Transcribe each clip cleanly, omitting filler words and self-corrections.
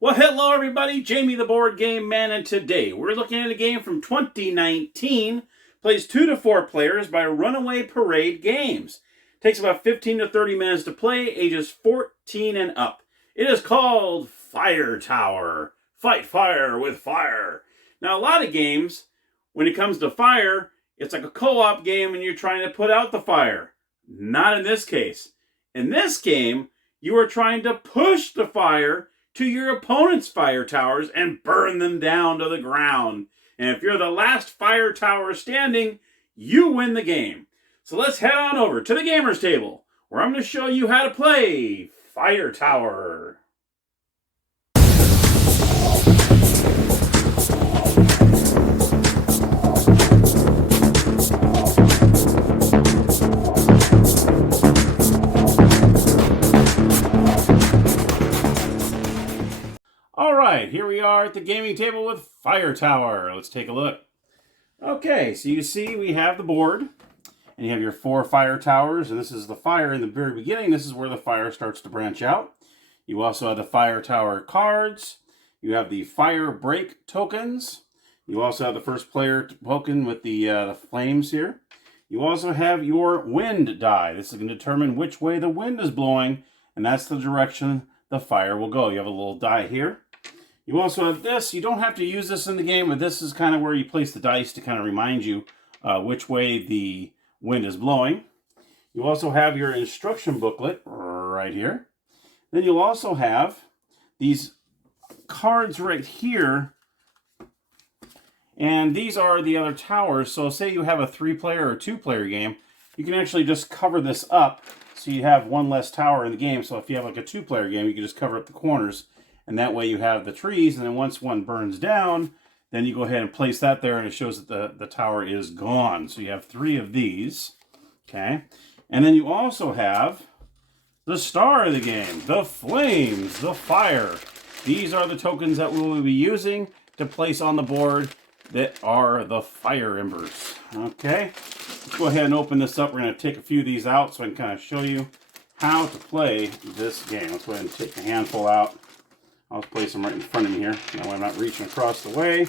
Well, hello everybody, Jamie the Board Game Man, and today we're looking at a game from 2019. Plays 2 to 4 players by Runaway Parade Games. Takes about 15 to 30 minutes to play, ages 14 and up. It is called Fire Tower. Fight fire with fire. Now, a lot of games, when it comes to fire, it's like a co-op game and you're trying to put out the fire. Not in this case. In this game, you are trying to push the fire to your opponent's fire towers and burn them down to the ground. And if you're the last fire tower standing, you win the game. So let's head on over to the gamers table, where I'm going to show you how to play Fire Tower. Alright, here we are at the gaming table with Fire Tower. Let's take a look. Okay, so you see we have the board, and you have your 4 fire towers, and this is the fire in the very beginning. This is where the fire starts to branch out. You also have the fire tower cards. You have the fire break tokens. You also have the first player token with the flames here. You also have your wind die. This is going to determine which way the wind is blowing, and that's the direction the fire will go. You have a little die here. You also have this. You don't have to use this in the game, but this is kind of where you place the dice to kind of remind you which way the wind is blowing. You also have your instruction booklet right here. Then you'll also have these cards right here, and these are the other towers. So say you have a 3-player or 2-player game, you can actually just cover this up so you have one less tower in the game. So if you have like a 2-player game, you can just cover up the corners, and that way you have the trees, and then once one burns down, then you go ahead and place that there, and it shows that the tower is gone. So you have 3 of these, okay? And then you also have the star of the game, the flames, the fire. These are the tokens that we will be using to place on the board that are the fire embers, okay? Let's go ahead and open this up. We're going to take a few of these out so I can kind of show you how to play this game. Let's go ahead and take a handful out. I'll place them right in front of me here. That way I'm not reaching across the way.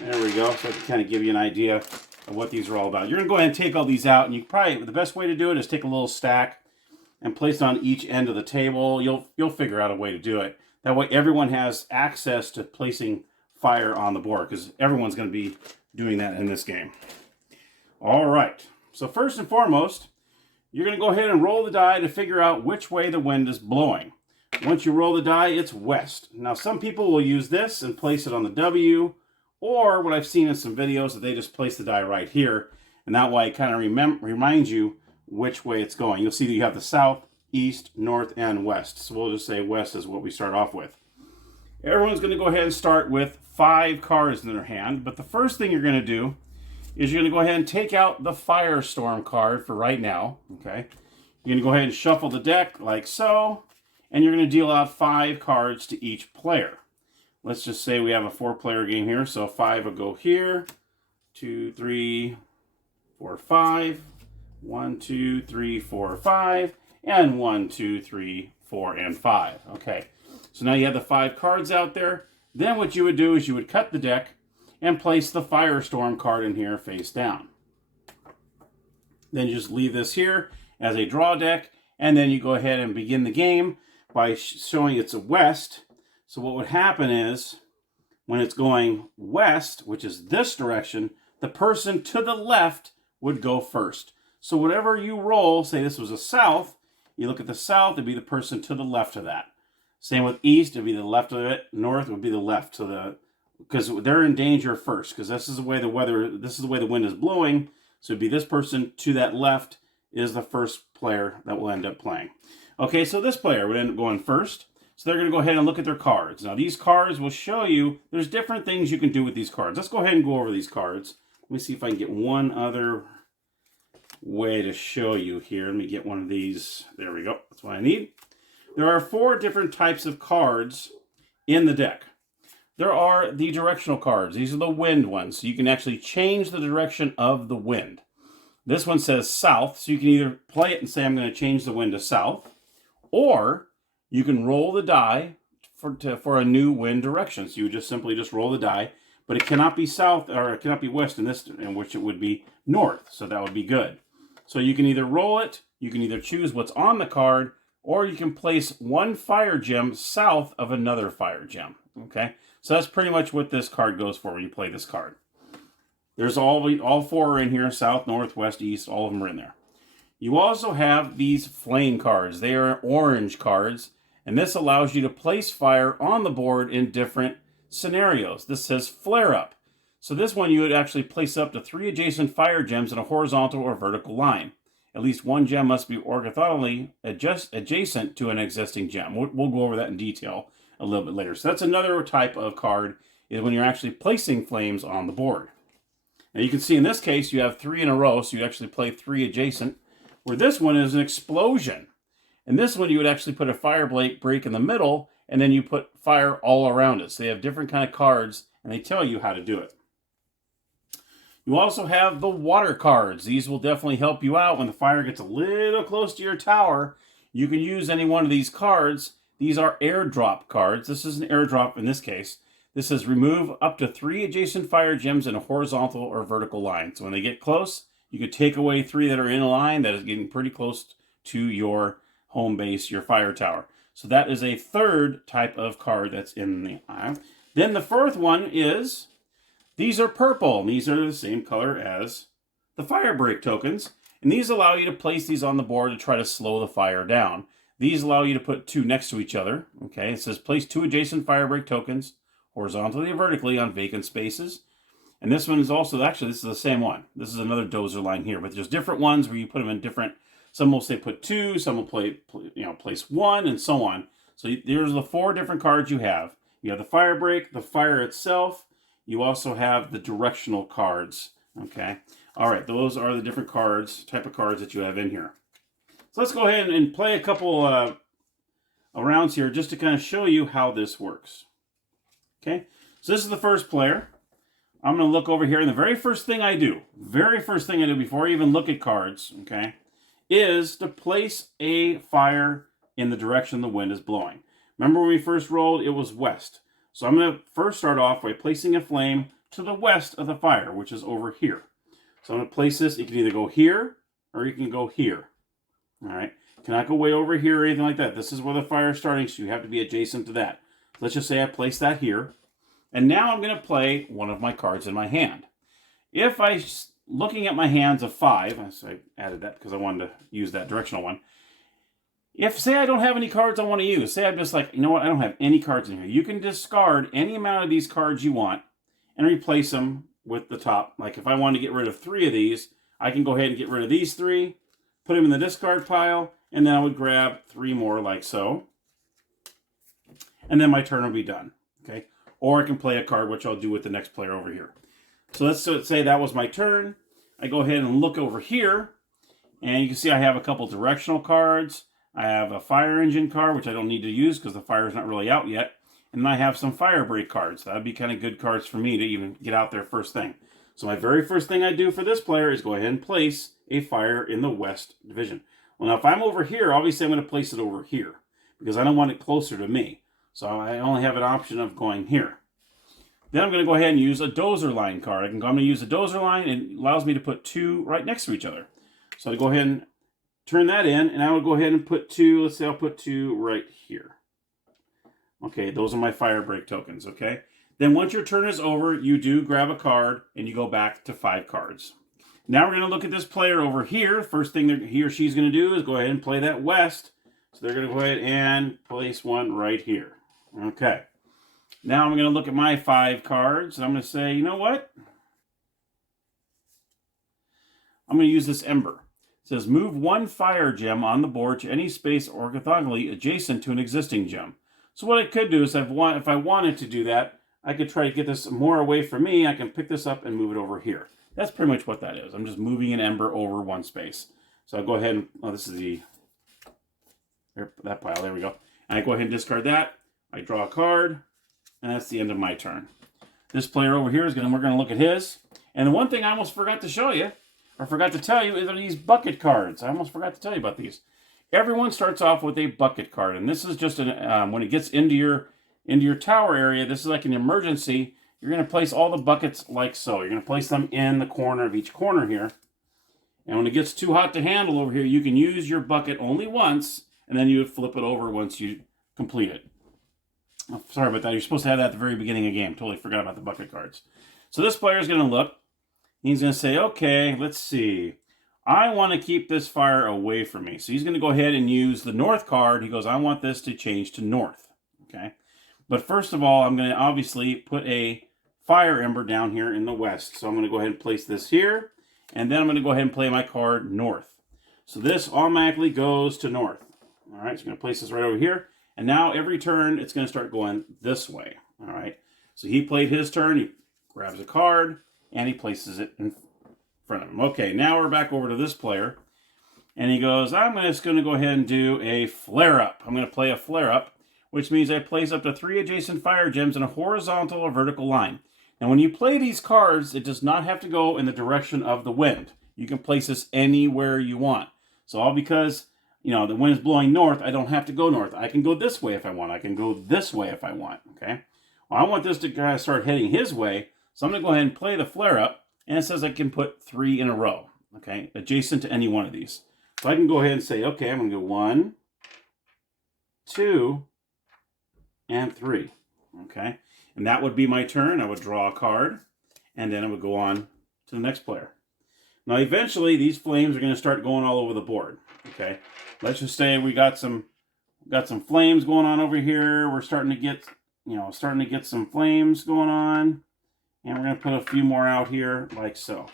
There we go. So I can kind of give you an idea of what these are all about. You're going to go ahead and take all these out, and you probably, the best way to do it is take a little stack and place it on each end of the table. You'll figure out a way to do it. That way everyone has access to placing fire on the board, because everyone's going to be doing that in this game. All right. So first and foremost, you're going to go ahead and roll the die to figure out which way the wind is blowing. Once you roll the die, it's west. Now, some people will use this and place it on the W, or what I've seen in some videos that they just place the die right here, and that way it kind of reminds you which way it's going. You'll see that you have the south, east, north, and west. So we'll just say west is what we start off with. Everyone's going to go ahead and start with 5 cards in their hand, but the first thing you're going to do is you're going to go ahead and take out the Firestorm card for right now, okay? You're going to go ahead and shuffle the deck like so, and you're going to deal out 5 cards to each player. Let's just say we have a 4-player game here, so 5 will go here. 2, 3, 4, 5. 1, 2, 3, 4, 5. And 1, 2, 3, 4, and 5. Okay, so now you have the 5 cards out there. Then what you would do is you would cut the deck and place the Firestorm card in here face down. Then you just leave this here as a draw deck, and then you go ahead and begin the game by showing it's a west. So what would happen is, when it's going west, which is this direction, the person to the left would go first. So whatever you roll, say this was a south, you look at the south, it'd be the person to the left of that. Same with east, it'd be the left of it. North would be the left to the, because they're in danger first, because this is the way the weather, this is the way the wind is blowing. So it'd be this person to that left is the first player that will end up playing. Okay, so this player would end up going first. So they're going to go ahead and look at their cards. Now these cards will show you there's different things you can do with these cards. Let's go ahead and go over these cards. Let me see if I can get one other way to show you here. Let me get one of these. There we go. That's what I need. There are 4 different types of cards in the deck. There are the directional cards. These are the wind ones. So you can actually change the direction of the wind. This one says south, so you can either play it and say, I'm going to change the wind to south, or you can roll the die for a new wind direction. So you would just simply just roll the die, but it cannot be south or it cannot be west in which it would be north. So that would be good. So you can either roll it, you can either choose what's on the card, or you can place one fire gem south of another fire gem. Okay, so that's pretty much what this card goes for when you play this card. There's all four are in here: south, north, west, east. All of them are in there. You also have these flame cards. They are orange cards, and this allows you to place fire on the board in different scenarios. This says flare up. So this one you would actually place up to 3 adjacent fire gems in a horizontal or vertical line. At least one gem must be orthogonally adjacent to an existing gem. We'll go over that in detail a little bit later. So that's another type of card, is when you're actually placing flames on the board. Now you can see in this case you have 3 in a row, so you actually play 3 adjacent. Where this one is an explosion. And this one you would actually put a fire break in the middle, and then you put fire all around it. So they have different kind of cards, and they tell you how to do it. You also have the water cards. These will definitely help you out when the fire gets a little close to your tower. You can use any one of these cards. These are airdrop cards. This is an airdrop in this case. This says remove up to 3 adjacent fire gems in a horizontal or vertical line. So when they get close, you could take away 3 that are in a line that is getting pretty close to your home base, your fire tower. So that is a third type of card that's in the aisle. Then the fourth one is, these are purple. And these are the same color as the fire break tokens. And these allow you to place these on the board to try to slow the fire down. These allow you to put 2 next to each other. Okay, it says place 2 adjacent fire break tokens horizontally or vertically on vacant spaces. And this one is also, actually, this is the same one. This is another dozer line here, but there's different ones where you put them in different, some will say put 2, some will place 1, and so on. So there's the 4 different cards you have. You have the fire break, the fire itself. You also have the directional cards, okay? All right, those are the different cards, type of cards that you have in here. So let's go ahead and play a couple rounds here just to kind of show you how this works. Okay, so this is the first player. I'm going to look over here, and the very first thing I do before I even look at cards, okay, is to place a fire in the direction the wind is blowing. Remember when we first rolled, it was west. So I'm going to first start off by placing a flame to the west of the fire, which is over here. So I'm going to place this. You can either go here or you can go here. All right, cannot go way over here or anything like that. This is where the fire is starting, so you have to be adjacent to that. Let's just say I place that here. And now I'm going to play one of my cards in my hand. If looking at my hands of 5, so I added that because I wanted to use that directional one. If, say, I don't have any cards I want to use, say I'm just like, you know what, I don't have any cards in here. You can discard any amount of these cards you want and replace them with the top. Like if I want to get rid of 3 of these, I can go ahead and get rid of these 3, put them in the discard pile, and then I would grab 3 more like so. And then my turn will be done, okay? Or I can play a card, which I'll do with the next player over here. So let's say that was my turn. I go ahead and look over here, and you can see I have a couple directional cards. I have a fire engine card, which I don't need to use because the fire is not really out yet. And then I have some fire break cards. That would be kind of good cards for me to even get out there first thing. So my very first thing I do for this player is go ahead and place a fire in the west division. Well, now if I'm over here, obviously I'm going to place it over here because I don't want it closer to me. So I only have an option of going here. Then I'm going to go ahead and use a dozer line card. I'm going to use a dozer line, and it allows me to put 2 right next to each other. So I go ahead and turn that in, and I will go ahead and put 2, let's say I'll put 2 right here. Okay, those are my fire break tokens, okay? Then once your turn is over, you do grab a card, and you go back to 5 cards. Now we're going to look at this player over here. First thing he or she's going to do is go ahead and play that west. So they're going to go ahead and place one right here. Okay. Now I'm going to look at my 5 cards, and I'm going to say, you know what? I'm going to use this Ember. It says move 1 fire gem on the board to any space orthogonally adjacent to an existing gem. So what I could do is if I wanted to do that, I could try to get this more away from me. I can pick this up and move it over here. That's pretty much what that is. I'm just moving an Ember over 1 space. So I'll go ahead and, oh, this is that pile, there we go. And I go ahead and discard that. I draw a card, and that's the end of my turn. This player over here we're going to look at his. And the one thing I almost forgot to show you, or forgot to tell you, is these bucket cards. I almost forgot to tell you about these. Everyone starts off with a bucket card, and this is just when it gets into your into your tower area, this is like an emergency, you're going to place all the buckets like so. You're going to place them in the corner of each corner here. And when it gets too hot to handle over here, you can use your bucket only once, and then you would flip it over once you complete it. Oh, sorry about that. You're supposed to have that at the very beginning of the game. Totally forgot about the bucket cards. So this player is going to look. He's going to say, okay, let's see. I want to keep this fire away from me. So he's going to go ahead and use the north card. He goes, I want this to change to north. Okay. But first of all, I'm going to obviously put a fire ember down here in the west. So I'm going to go ahead and place this here. And then I'm going to go ahead and play my card north. So this automatically goes to north. All right. So I'm going to place this right over here. And now every turn, it's going to start going this way. All right. So he played his turn. He grabs a card and he places it in front of him. Okay, now we're back over to this player. And he goes, I'm just going to go ahead and do a flare-up. I'm going to play a flare-up, which means I place up to 3 adjacent fire gems in a horizontal or vertical line. And when you play these cards, it does not have to go in the direction of the wind. You can place this anywhere you want. So all because, you know, the wind is blowing north, I don't have to go north. I can go this way if I want. I can go this way if I want, okay? Well, I want this to kind of start heading his way, so I'm going to go ahead and play the flare-up. And it says I can put 3 in a row, okay, adjacent to any one of these. So I can go ahead and say, okay, I'm going to go 1, 2, and 3, okay? And that would be my turn. I would draw a card, and then I would go on to the next player. Now, eventually, these flames are going to start going all over the board, okay? Let's just say we got some flames going on over here. We're starting to get, some flames going on. And we're going to put a few more out here, like so.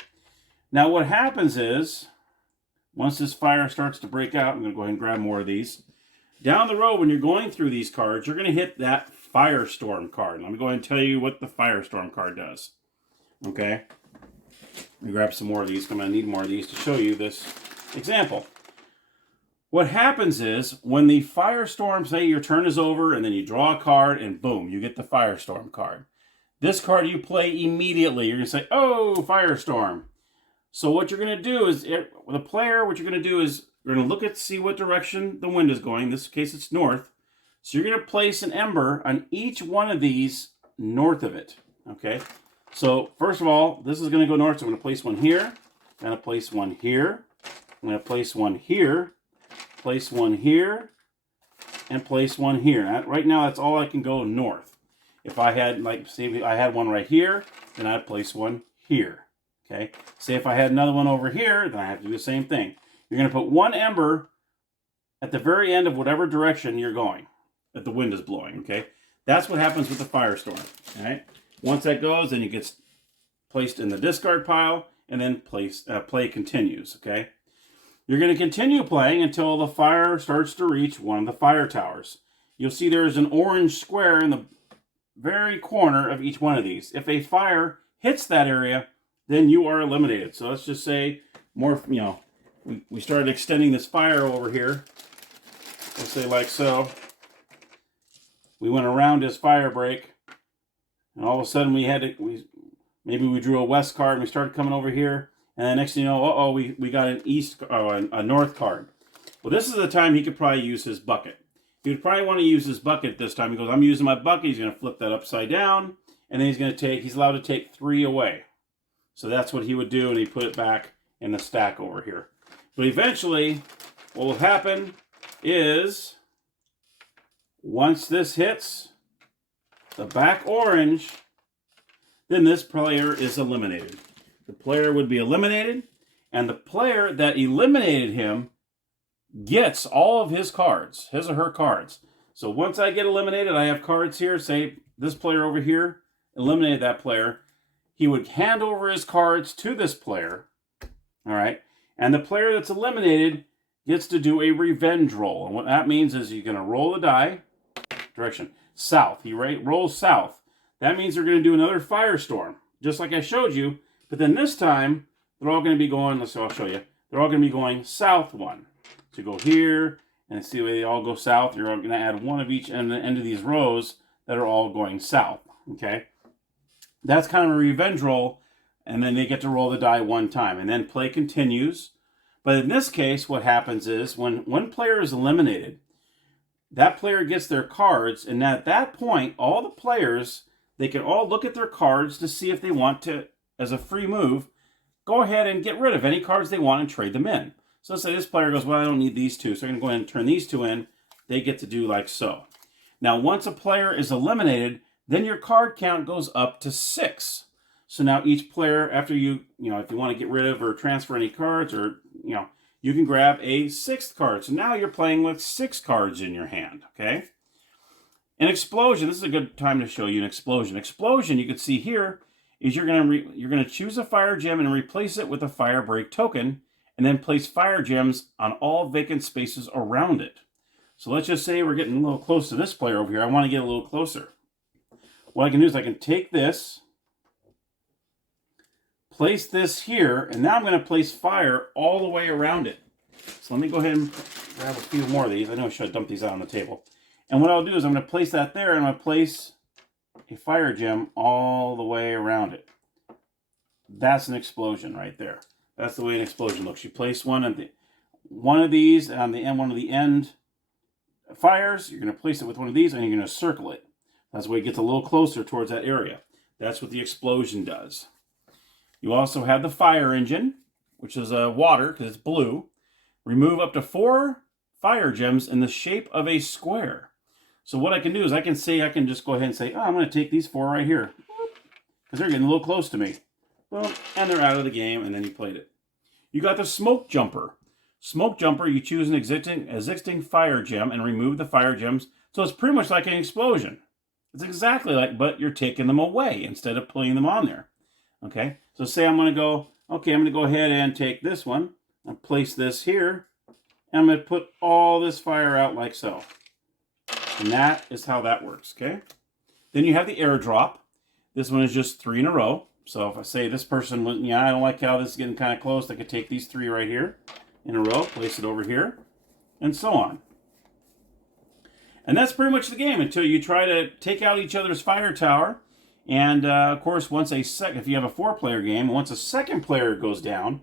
Now what happens is, once this fire starts to break out, I'm going to go ahead and grab more of these. Down the road, when you're going through these cards, you're going to hit that Firestorm card. Let me go ahead and tell you what the Firestorm card does. Okay? Let me grab some more of these. I'm going to need more of these to show you this example. What happens is, when the Firestorm, say your turn is over, and then you draw a card, and boom, you get the Firestorm card. This card you play immediately. You're going to say, oh, Firestorm. So what you're going to do is, with a player, what you're going to do is, you're going to look at, see what direction the wind is going. In this case, it's north. So you're going to place an ember on each one of these north of it. Okay? So, first of all, this is going to go north. So I'm going to place one here. I'm going to place one here. I'm going to place one here. Place one here. And place one here. Now, right now, that's all I can go north. If I had, like, say if I had one right here, then I'd place one here, okay? Say if I had another one over here, then I have to do the same thing. You're going to put one ember at the very end of whatever direction you're going, that the wind is blowing, okay? That's what happens with the Firestorm, all right? Once that goes, then it gets placed in the discard pile, and then play continues, okay? You're going to continue playing until the fire starts to reach one of the fire towers. You'll see there's an orange square in the very corner of each one of these. If a fire hits that area, then you are eliminated. So let's just say we started extending this fire over here. Let's say like so. We went around his fire break, and all of a sudden maybe we drew a west card and we started coming over here, and then next thing you know, we got a north card. Well, this is the time he could probably use his bucket. He would probably want to use his bucket this time. He goes, I'm using my bucket. He's going to flip that upside down. And then he's allowed to take 3 away. So that's what he would do. And he put it back in the stack over here. But eventually, what will happen is, once this hits the back orange, then this player is eliminated. The player would be eliminated. And the player that eliminated him gets all of his cards, his or her cards. So once I get eliminated, I have cards here. Say this player over here eliminated that player. He would hand over his cards to this player. All right. And the player that's eliminated gets to do a revenge roll. And what that means is you're going to roll the die. Direction. South. He rolls south. That means they're going to do another Firestorm, just like I showed you. But then this time, they're all going to be going, I'll show you. They're all going to be going south one. To go here, and see the way they all go south. You're going to add one of each end of these rows that are all going south, okay? That's kind of a revenge roll, and then they get to roll the die one time, and then play continues. But in this case, what happens is, when one player is eliminated, that player gets their cards, and at that point, all the players, they can all look at their cards to see if they want to, as a free move, go ahead and get rid of any cards they want and trade them in. So let's say this player goes, well, I don't need these two, so I'm going to go ahead and turn these two in. They get to do like so. Now, once a player is eliminated, then your card count goes up to 6. So now each player, after if you want to get rid of or transfer any cards, or, you can grab a 6th card. So now you're playing with 6 cards in your hand, okay? An explosion, this is a good time to show you an explosion. Explosion, you can see here, is you're going to choose a fire gem and replace it with a fire break token, and then place fire gems on all vacant spaces around it. So let's just say we're getting a little close to this player over here. I want to get a little closer. What I can do is I can take this, place this here, and now I'm going to place fire all the way around it. So let me go ahead and grab a few more of these. I know I should have dumped these out on the table. And what I'll do is I'm going to place that there, and I'm going to place a fire gem all the way around it. That's an explosion right there. That's the way an explosion looks. You place one of these on the end, one of the end fires. You're going to place it with one of these, and you're going to circle it. That's the way it gets a little closer towards that area. That's what the explosion does. You also have the fire engine, which is water because it's blue. Remove up to 4 fire gems in the shape of a square. So what I can do is I can just go ahead and say, I'm going to take these 4 right here, because they're getting a little close to me. Boom, and they're out of the game, and then you played it. You got the smoke jumper. Smoke jumper, you choose an existing fire gem and remove the fire gems. So it's pretty much like an explosion. It's exactly like, but you're taking them away instead of putting them on there. Okay, so say I'm going to go ahead and take this one and place this here, and I'm going to put all this fire out like so. And that is how that works, okay? Then you have the airdrop. This one is just 3 in a row. So if I say this person, I don't like how this is getting kind of close, I could take these 3 right here in a row, place it over here, and so on. And that's pretty much the game until you try to take out each other's fire tower. And, of course, if you have a 4-player game, once a second player goes down,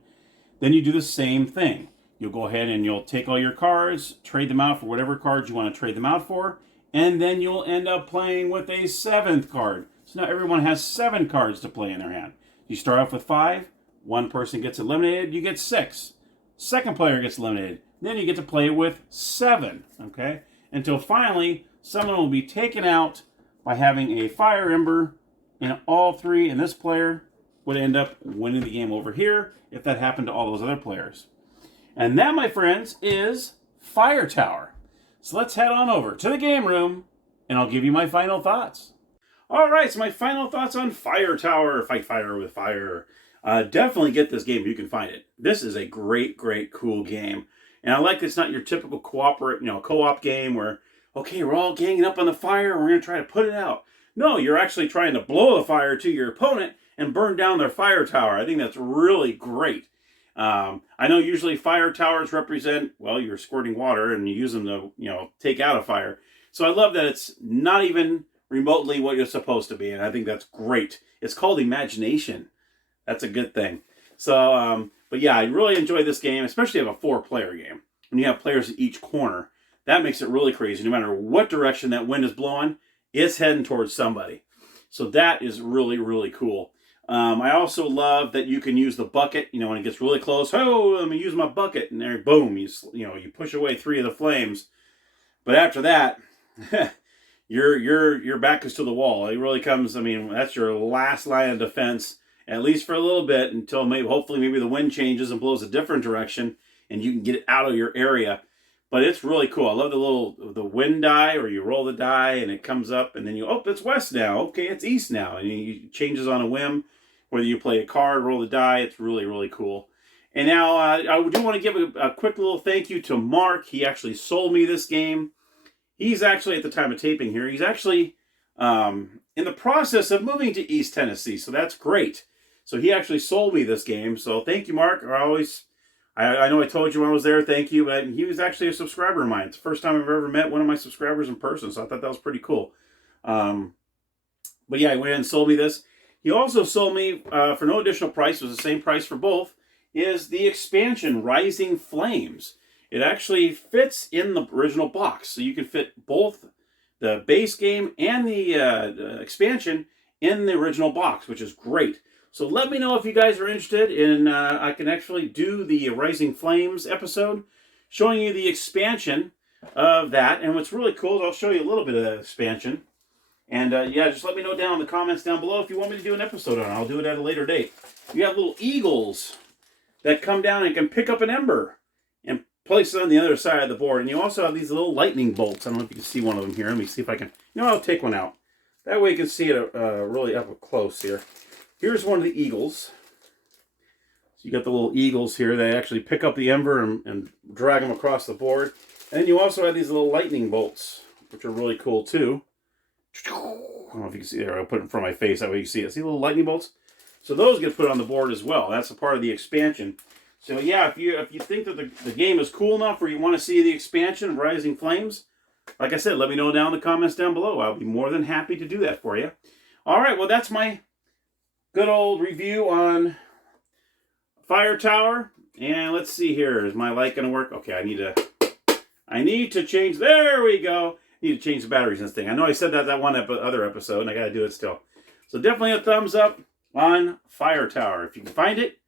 then you do the same thing. You'll go ahead and you'll take all your cards, trade them out for whatever cards you want to trade them out for, and then you'll end up playing with a 7th card. So now everyone has 7 cards to play in their hand. You start off with 5, one person gets eliminated, you get 6. Second player gets eliminated, then you get to play with 7, okay? Until finally, someone will be taken out by having a fire ember in all 3, and this player would end up winning the game over here if that happened to all those other players. And that, my friends, is Fire Tower. So let's head on over to the game room, and I'll give you my final thoughts. All right, so my final thoughts on Fire Tower. Fight fire with fire. Definitely get this game if you can find it. This is a great, great, cool game. And I like it's not your typical co-op game where, okay, we're all ganging up on the fire and we're going to try to put it out. No, you're actually trying to blow the fire to your opponent and burn down their fire tower. I think that's really great. I know usually fire towers represent, well, you're squirting water and you use them to, take out a fire. So I love that it's not even remotely what you're supposed to be, and I think that's great. It's called imagination. That's a good thing. So, but yeah, I really enjoy this game, especially if a 4-player game. When you have players at each corner, that makes it really crazy. No matter what direction that wind is blowing, it's heading towards somebody. So that is really, really cool. I also love that you can use the bucket, when it gets really close. Oh, let me use my bucket. And there, boom, you push away 3 of the flames. But after that, your back is to the wall. It really comes, that's your last line of defense, at least for a little bit, until hopefully the wind changes and blows a different direction and you can get it out of your area. But it's really cool. I love the wind die, or you roll the die and it comes up and then it's west now. Okay, it's east now. And it changes on a whim. Whether you play a card, roll the die, it's really, really cool. And now I do want to give a quick little thank you to Mark. He actually sold me this game. He's actually, at the time of taping here, he's actually in the process of moving to East Tennessee. So that's great. So he actually sold me this game. So thank you, Mark. I know I told you when I was there, thank you, but he was actually a subscriber of mine. It's the first time I've ever met one of my subscribers in person, so I thought that was pretty cool. But yeah, he went ahead and sold me this. He also sold me, for no additional price, it was the same price for both, is the expansion Rising Flames. it actually fits in the original box. So you can fit both the base game and the expansion in the original box, which is great. So let me know if you guys are interested in, I can actually do the Rising Flames episode, showing you the expansion of that. And what's really cool is I'll show you a little bit of that expansion. And yeah, just let me know down in the comments down below if you want me to do an episode on it. I'll do it at a later date. You have little eagles that come down and can pick up an ember and place it on the other side of the board. And you also have these little lightning bolts. I don't know if you can see one of them here. Let me see if I can. You know, I'll take one out. That way you can see it really up close here. Here's one of the eagles. So you got the little eagles here. They actually pick up the ember and drag them across the board. And then you also have these little lightning bolts, which are really cool too. I don't know if you can see there. I'll put it in front of my face. That way you can see it. See the little lightning bolts? So those get put on the board as well. That's a part of the expansion. So yeah, if you think that the game is cool enough or you want to see the expansion of Rising Flames, like I said, let me know down in the comments down below. I'll be more than happy to do that for you. All right, well, that's my good old review on Fire Tower. And let's see here. Is my light going to work? Okay, I need to change. There we go. I need to change the batteries in this thing. I know I said that one other episode, and I got to do it still. So definitely a thumbs up on Fire Tower. If you can find it,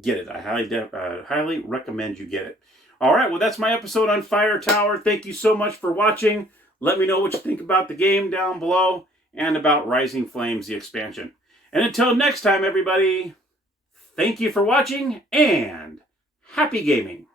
get it. I highly recommend you get it. All right, well, that's my episode on Fire Tower. Thank you so much for watching. Let me know what you think about the game down below and about Rising Flames, the expansion. And until next time, everybody, thank you for watching and happy gaming.